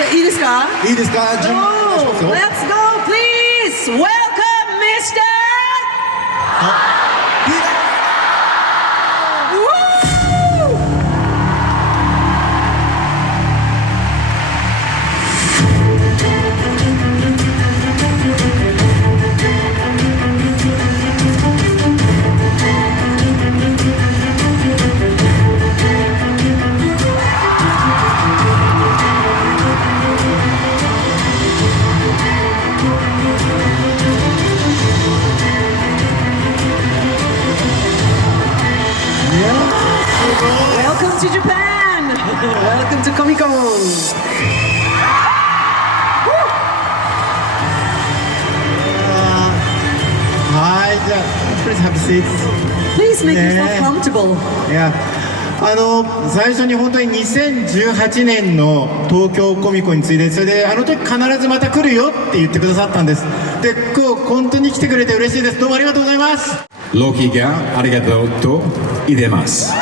じゃあいいですか？いいですか？順番お願いしますよ。 Let's go please welcome Mr. Welcome to Japan! Welcome to Comic Con! Hi, please have a seat. Please make yourself comfortable. いや、最初に本当に2018年の東京コミコンについて、それであの時必ずまた来るよって言ってくださったんです。で、今日本当に来てくれて嬉しいです。どうもありがとうございます。ロキがありがとうと言ってます。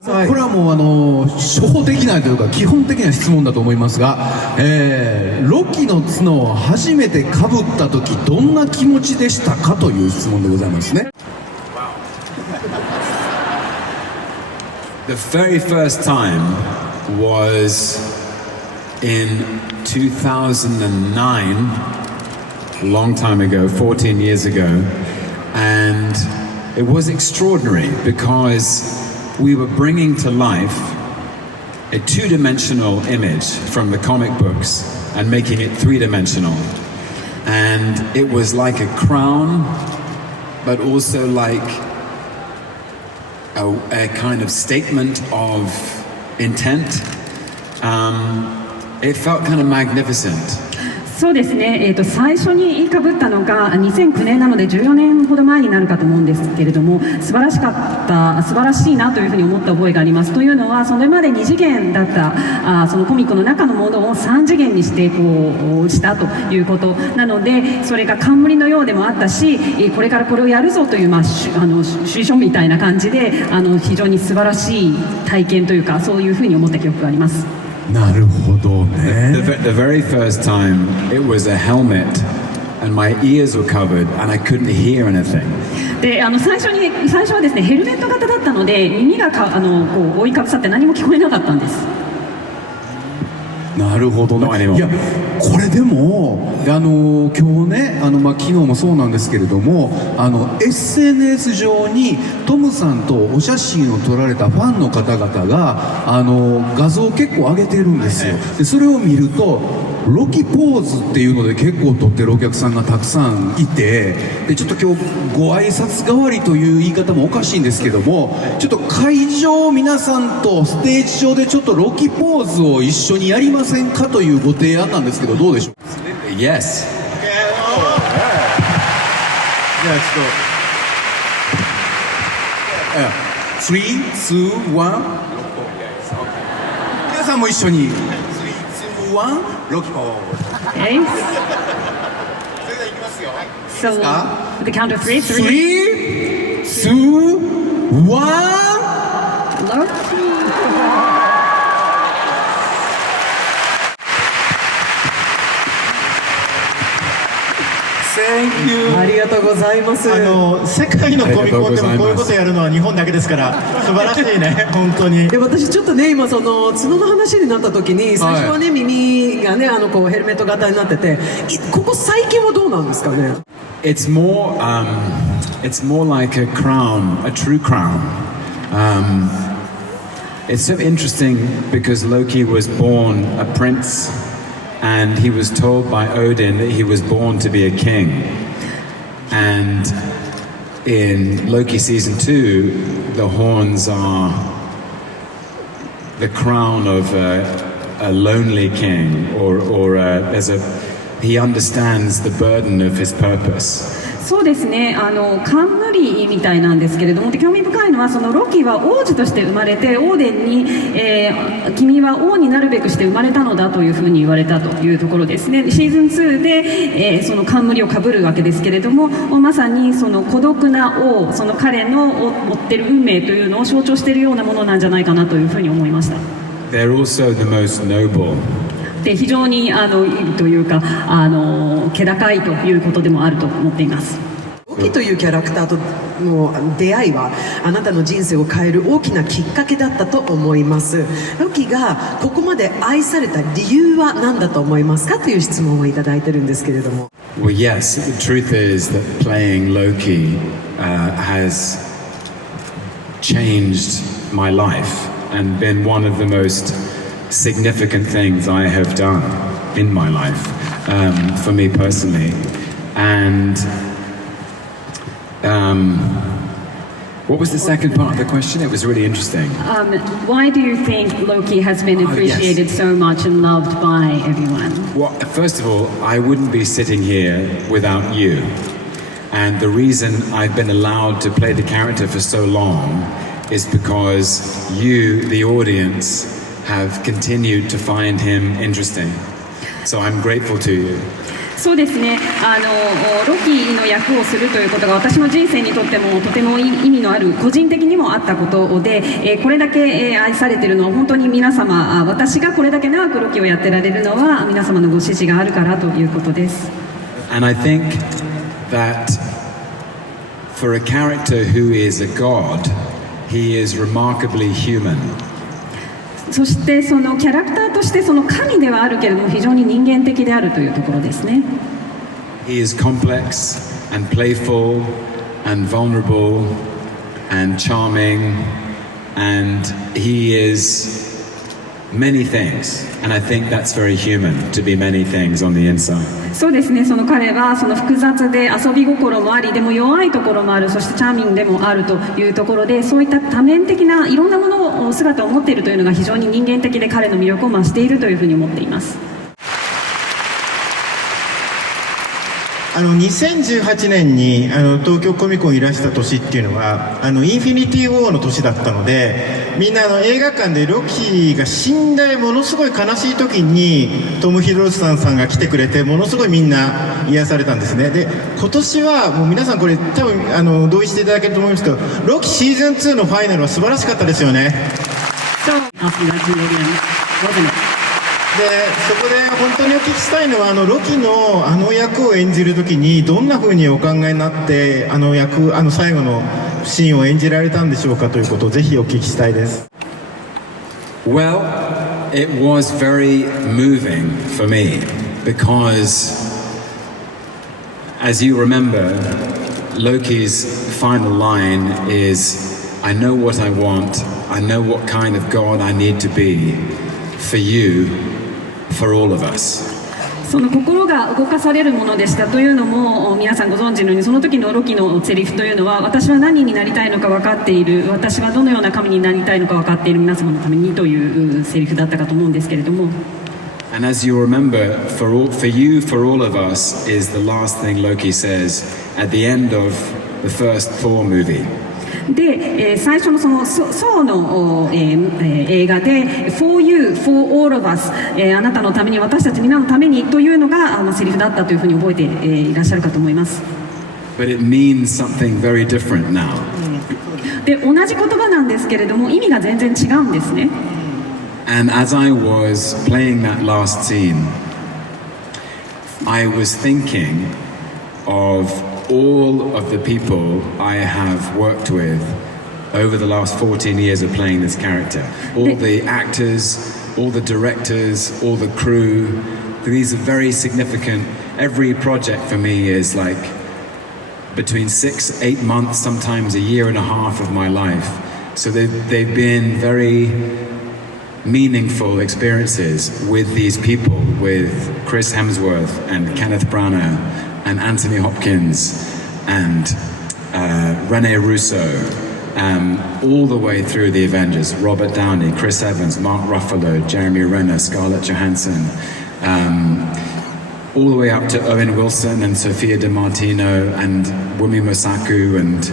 これはもう初歩的なというか基本的な質問だと思いますが、ロキの角を初めてかぶった時どんな気持ちでしたかという質問でございますね。The very first time was in 2009, a long time ago, 14 years ago, and it was extraordinary because we were bringing to life a two-dimensional image from the comic books and making it three-dimensional. And it was like a crown, but also like a kind of statement of intent. It felt kind of magnificent. そうですね、最初に言いかぶったのが2009年なので14年ほど前になるかと思うんですけれども、素晴らしいなというふうに思った覚えがあります。というのはそれまで2次元だったそのコミックの中のものを3次元にしてしたということなので、それが冠のようでもあったし、これからこれをやるぞという、シ書みたいな感じで非常に素晴らしい体験というか、そういうふうに思った記憶があります。なるほどね。The very first time it was a helmet and my ears were covered and I couldn't hear anything. で最初はですね、ヘルメット型だったので耳が覆いかぶさって何も聞こえなかったんです。なるほどね。いや、これでも今日ね昨日もそうなんですけれどもSNS 上にトムさんとお写真を撮られたファンの方々が画像を結構上げてるんですよ。でそれを見るとロキポーズっていうので結構撮ってるお客さんがたくさんいて、でちょっと今日ご挨拶代わりという言い方もおかしいんですけども、ちょっと会場皆さんとステージ上でちょっとロキポーズを一緒にやりませんかというご提案なんですけど、どうでしょう？ Yes. じゃあちょっと3、2、1皆さんも一緒に3、2、1ロキポーズ。 Okay. それではいきますよ。So with the count of three, 3、2、1 Thank you. ありがとうございます。世界のコミコンでもこういうことやるのは日本だけですから素晴らしいね本当に。で私ちょっとね今その角の話になった時に最初はね、耳がねこうヘルメット型になってて、ここ最近はどうなんですかね。It's more like a crown, a true crown. It's so interesting because Loki was born a prince and he was told by Odin that he was born to be a king. And in Loki season 2, the horns are the crown of a lonely king, or he understands the burden of his purpose. そうですね、冠冠みたいなんですけれども、で興味深いのはそのロキは王子として生まれてオーデンに、君は王になるべくして生まれたのだというふうに言われたというところですね。シーズン2で、その冠をかぶるわけですけれども、まさにその孤独な王、その彼の持っている運命というのを象徴しているようなものなんじゃないかなというふうに思いました。They're also the most noble. で非常にというか気高いということでもあると思っています。ロキというキャラクターとの出会いはあなたの人生を変える大きなきっかけだったと思います。ロキがここまで愛された理由は何だと思いますかという質問をいただいてるんですけれども。Well, yes, the truth is that playing Loki has changed my life and been one of the most significant things I have done in my life, for me personally. And what was the second part of the question? It was really interesting. Why do you think Loki has been appreciated so much and loved by everyone? Well, first of all, I wouldn't be sitting here without you. And the reason I've been allowed to play the character for so long is because you, the audience, have continued to find him interesting. So I'm grateful to you. そうですね、ロキの役をするということが私の人生にとってもとても意味のある、個人的にもあったことで、これだけ愛されているのは本当に皆様、私がこれだけ長くロキをやってられるのは皆様のご支持があるからということです。 And I think that for a character who is a god, he is remarkably human. そしてそのキャラクターとしてその神ではあるけれども非常に人間的であるというところですね。 He is complex and playful and vulnerable and charming, and he is many things, and I think that's very human to be many things on the inside. そうですね、その彼はその複雑で遊び心もあり、でも弱いところもある、そしてチャーミングでもあるというところで、そういった多面的ないろんなものを姿を持っているというのが非常に人間的で彼の魅力を増しているというふうに思っています。2018年に東京コミコンいらした年っていうのはインフィニティ・ウォーの年だったので、みんな映画館でロキが死んでものすごい悲しい時にトム・ヒドルストンさんが来てくれて、ものすごいみんな癒されたんですね。で今年はもう皆さんこれ多分同意していただけると思いますけど、ロキシーズン2のファイナルは素晴らしかったですよね。でそこで本当にお聞きしたいのはロキの役を演じるときにどんな風にお考えになって最後のシーンを演じられたんでしょうかということをぜひお聞きしたいです。 Well, it was very moving for me because, as you remember, Loki's final line is, I know what I want, I know what kind of God I need to be for you.For all of us. その心が動かされるものでしたというのも皆さんご存知のように、その時のロキのセリフというのは、私は何になりたいのか分かっている、私はどのような神になりたいのか分かっている皆様のためにというセリフだったかと思うんですけれども。 And as you remember, for you, for all of us is the last thing Loki says at the end of the first Thor movie.で、最初のそのソーの、映画で For you, for all of us、あなたのために、私たち皆のためにというのがセリフだったというふうに覚えて、いらっしゃるかと思います。 But it means something very different now. で同じ言葉なんですけれども意味が全然違うんですね。 And as I was playing that last scene, I was thinking of all of the people I have worked with over the last 14 years of playing this character. All the actors, all the directors, all the crew. These are very significant. Every project for me is like between 6-8 months, sometimes a year and a half of my life. So they've been very meaningful experiences with these people, with Chris Hemsworth and Kenneth Branagh and Anthony Hopkins and Rene Russo, all the way through the Avengers, Robert Downey, Chris Evans, Mark Ruffalo, Jeremy Renner, Scarlett Johansson, all the way up to Owen Wilson and Sophia Di Martino and Wumi Mosaku and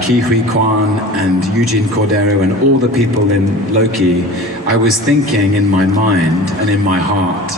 Ki Hui Kwan and Eugene Cordero and all the people in Loki, I was thinking in my mind and in my heart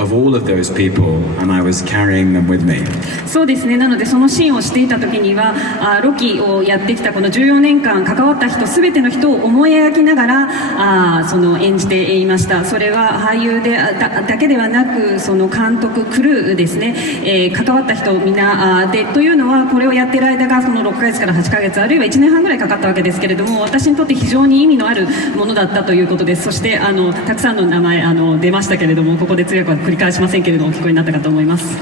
of all of those people, and I was carrying them with me. そうですね。なのでそのシーンをしていた時にはロキをやってきたこの14年間関わった人全ての人を思い描きながらその演じていました。それは俳優でだけではなくその監督クルーですね、関わった人みんなでというのはこれをやっている間がその6ヶ月から8ヶ月あるいは1年半ぐらいかかったわけですけれども、私にとって非常に意味のあるものだったということです。そしてたくさんの名前出ましたけれども、ここで通訳は繰り返しませんけれどもお聞こえになったかと思います。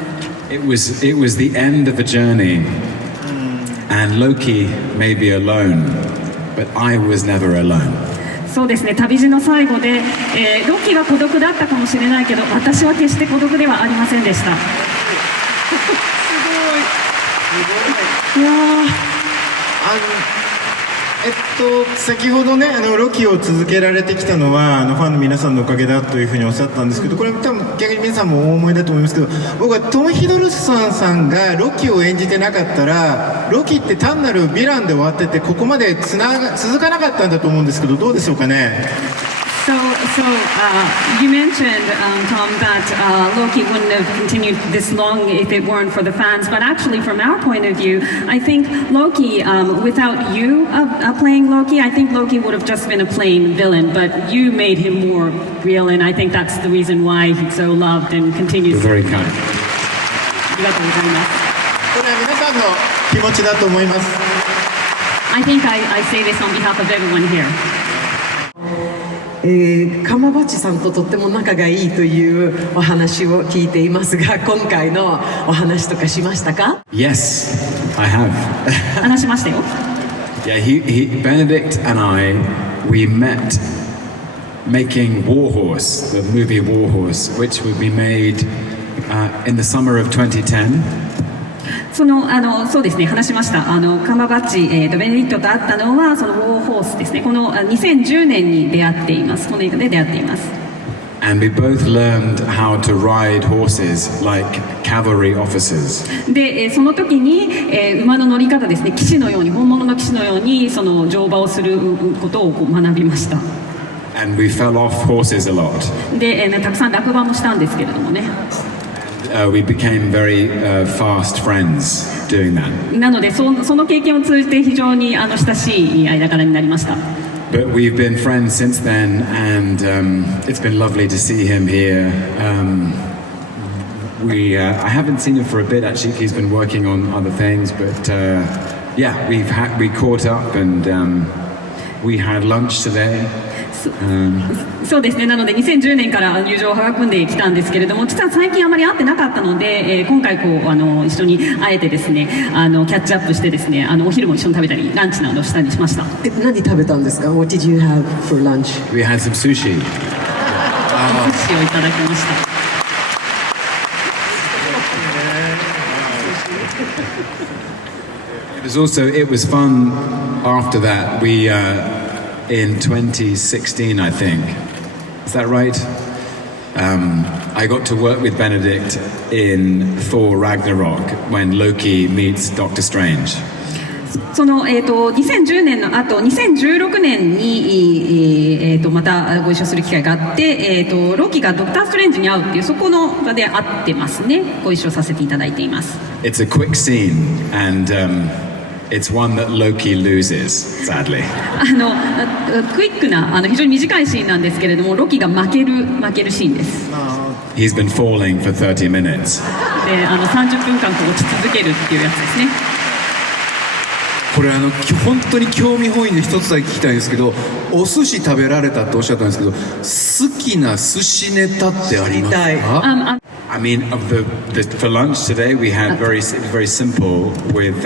It was the end of a journey, and Loki may be alone, but I was never alone. そうですね。旅路の最後で、ロキは孤独だったかもしれないけど、私は決して孤独ではありませんでした。すいや先ほどねロキを続けられてきたのはファンの皆さんのおかげだというふうにおっしゃったんですけど、これ多分逆に皆さんもお思いだと思いますけど、僕はトム・ヒドルストンさんがロキを演じてなかったらロキって単なるヴィランで終わっててここまで続かなかったんだと思うんですけど、どうでしょうかね。So you mentioned, Tom, that Loki wouldn't have continued this long if it weren't for the fans. But actually, from our point of view, I think Loki, without you playing Loki, I think Loki would have just been a plain villain. But you made him more real, and I think that's the reason why he's so loved and continues. Very kind. ありがとうございます。これは皆さんの気持ちだと思います。I think I say this on behalf of everyone here. カマバッチさんととっても仲がいいというお話を聞いていますが、今回のお話とかしましたか？ Yes, I have. 話しましたよ。Yeah, Benedict and I, we met making Warhorse, the movie Warhorse, which would be made in the summer of 2010. そうですね、話しました。カンバーバッチ、ベネディクトと会ったのはそのウォーホースですね。この2010年に出会っています。この映画で出会っています。And we both learned how to ride horses like cavalry officers. で、その時に、馬の乗り方ですね、騎士のように本物の騎士のようにその乗馬をすることを学びました。And we fell off horses a lot. で、たくさん落馬もしたんですけれどもね。We became very fast friends doing that. なのでその経験を通じて非常に親しい間柄になりました。But we've been friends since then, and it's been lovely to see him here. I haven't seen him for a bit actually. He's been working on other things, but yeah, we caught up and we had lunch today. そうですね。なので2010年から友情を育んできたんですけれども、実は最近あまり会ってなかったので、今回一緒に会えてですね、キャッチアップしてですね、お昼も一緒に食べたりランチなどしたりしました。何食べたんですか？ What did you have for lunch? We had some sushi. お寿司をいただきました。It was fun after that. We in 2016, I think. Is that right? I got to work with Benedict in Thor Ragnarok when Loki meets Doctor Strange. 2010年の後、2016年に、またご一緒する機会があって、ロキがドクター・ストレンジに会うっていうそこの場で会ってますね。ご一緒させていただいています。It's a quick scene and it's one that Loki loses, sadly. クイックな非常に短いシーンなんですけれども、ロキが負けるシーンです。He's been falling for 30 minutes. で、30分間落ち続けるっていうやつですね。これ本当に興味本位で一つだけ聞きたいんですけど、お寿司食べられたっておっしゃったんですけど、好きな寿司ネタってありますか？ I mean, for lunch today we had very simple with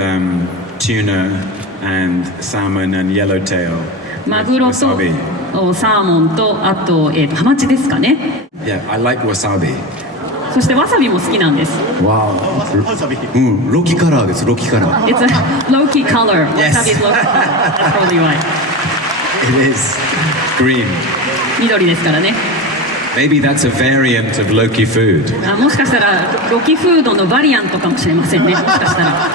tuna and salmon and yellowtail. マグロとサーモンとあとハマチですかね。Yeah, I like wasabi. そしてわさびも好きなんです。わあ、ロキカラーです。ロキカラー。It's a Loki color. Wasabi is Loki color. That's probably why. It is green. 緑ですからね。Maybe that's a variant of Loki food. もしかしたらロキフードのバリアントかもしれませんね。もしかしたら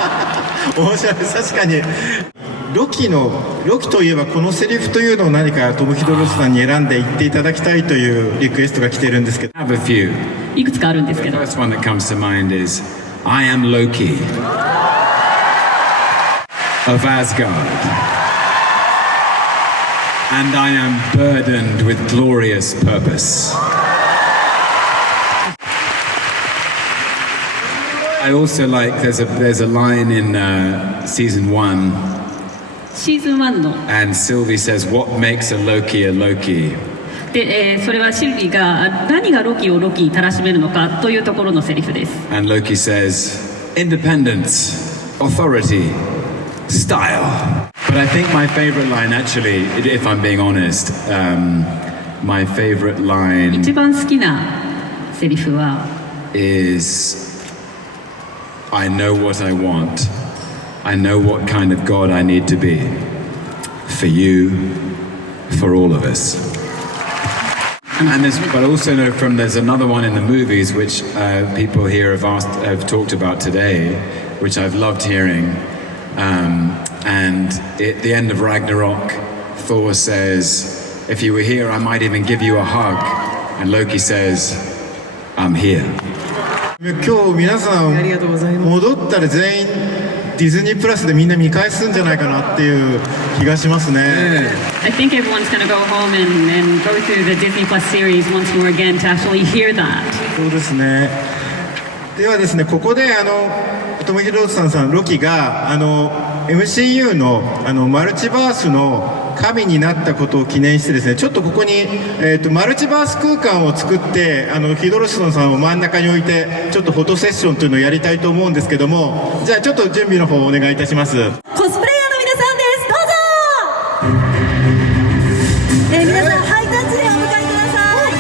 面白い。確かにロキといえばこのセリフというのを何かトム・ヒドルスさんに選んで言っていただきたいというリクエストが来てるんですけど、 I have a few. いくつかあるんです The けど、 first one that comes to mind is I am Loki of Asgard, and I am burdened with glorious purpose. I also like there's a line in season 1, シーズン1の and Sylvie says, "What makes a Loki a Loki?" で、それはシルビーが何がロキをロキにたらしめるのかというところのセリフです。 And Loki says, "Independence, authority, style." But I think my favorite line, actually, if I'm being honest, my favorite 一 line 番好きなセリフは is, "I know what I want. I know what kind of God I need to be. For you, for all of us." And but also know there's another one in the movies which people here have talked about today, which I've loved hearing. And at the end of Ragnarok, Thor says, "If you were here, I might even give you a hug." And Loki says, "I'm here." 今日皆さんありがとうございます。戻ったら全員ディズニープラスでみんな見返すんじゃないかなっていう気がしますね。 I think everyone's going to go home and go through the Disney Plus series once more again to actually hear that. そうですね。ではですね、ここでトム・ヒドルストンさんロキがMCU のマルチバースの神になったことを記念してですね、ちょっとここに、マルチバース空間を作ってヒドルストンさんを真ん中に置いてちょっとフォトセッションというのをやりたいと思うんですけども、じゃあちょっと準備の方をお願いいたします。コスプレイヤーの皆さんです。どうぞ。皆さんハイタッチでお迎えください。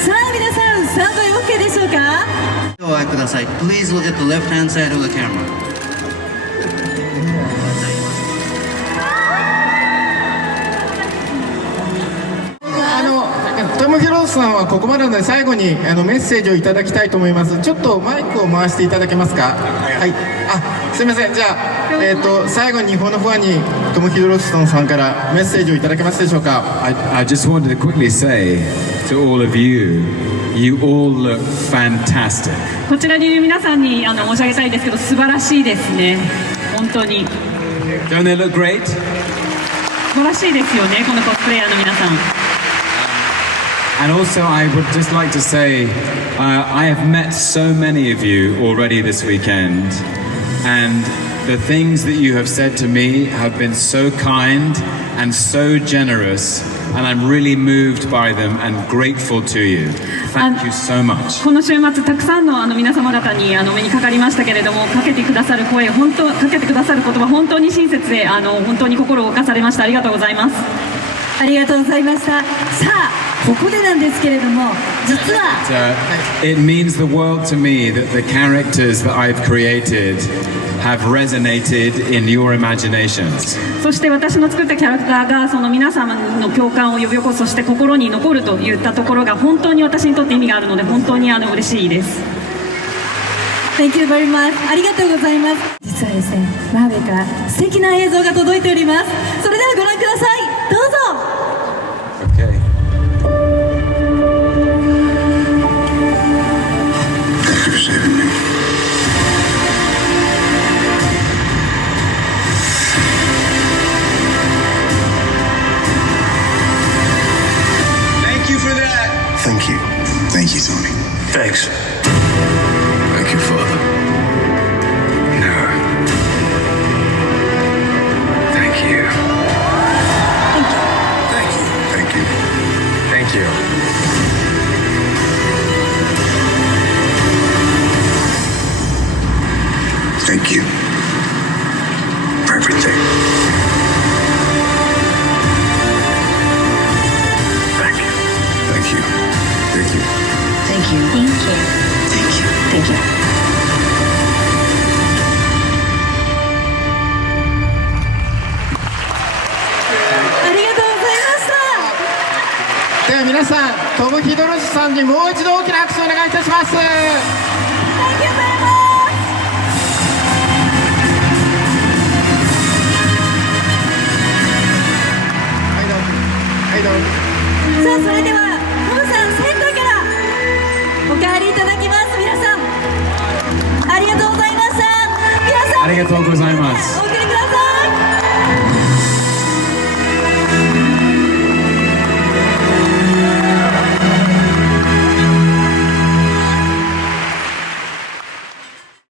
さあ皆さん、スタンドへ OK でしょうか。お会いください。Please look at the left hand side of the camera. トム・ヒドルストンさんはここまでなので最後にメッセージをいただきたいと思います。ちょっとマイクを回していただけますか。はい。すみません。じゃあ、最後に日本のファンにトム・ヒドルストンさんからメッセージをいただけますでしょうか。 I just wanted to quickly say to all of you, you all look fantastic. こちらにいる皆さんに申し上げたいですけど、素晴らしいですね。本当に Don't they look great? 素晴らしいですよね、このコスプレイヤーの皆さん。And also, I would just like to say, I have met so many of you already this weekend, and the things that you have said to me have been so kind and so generous, and I'm really moved by them and grateful to you. Thank you so much. この週末たくさんの皆様方に目にかかりましたけれども、かけてくださる声、かけてくださる言葉、本当に親切で本当に心を動かされました。ありがとうございます。ありがとうございました。さあここでなんですけれども、実は It means the world to me that the characters that I've created have resonated in your imaginations. そして私の作ったキャラクターがその皆様の共感を呼び起こす、そして心に残るといったところが本当に私にとって意味があるので、本当に嬉しいです。 Thank you very much。ありがとうございます。実はですね、マーベルから素敵な映像が届いております。それではご覧ください。どうぞ。 Okay. Thank you for that. Thank you. Thank you, Tony. Thanks. Thank you, Father. No. Thank you. は皆さん、トム・ヒドルスさんにもう一度大きな拍手をお願いいたします。 Thank you very much。 はいどうぞ。さあそれではトムさんセンターからお帰りいただきます。皆さんありがとうございました。皆さんありがとうございます。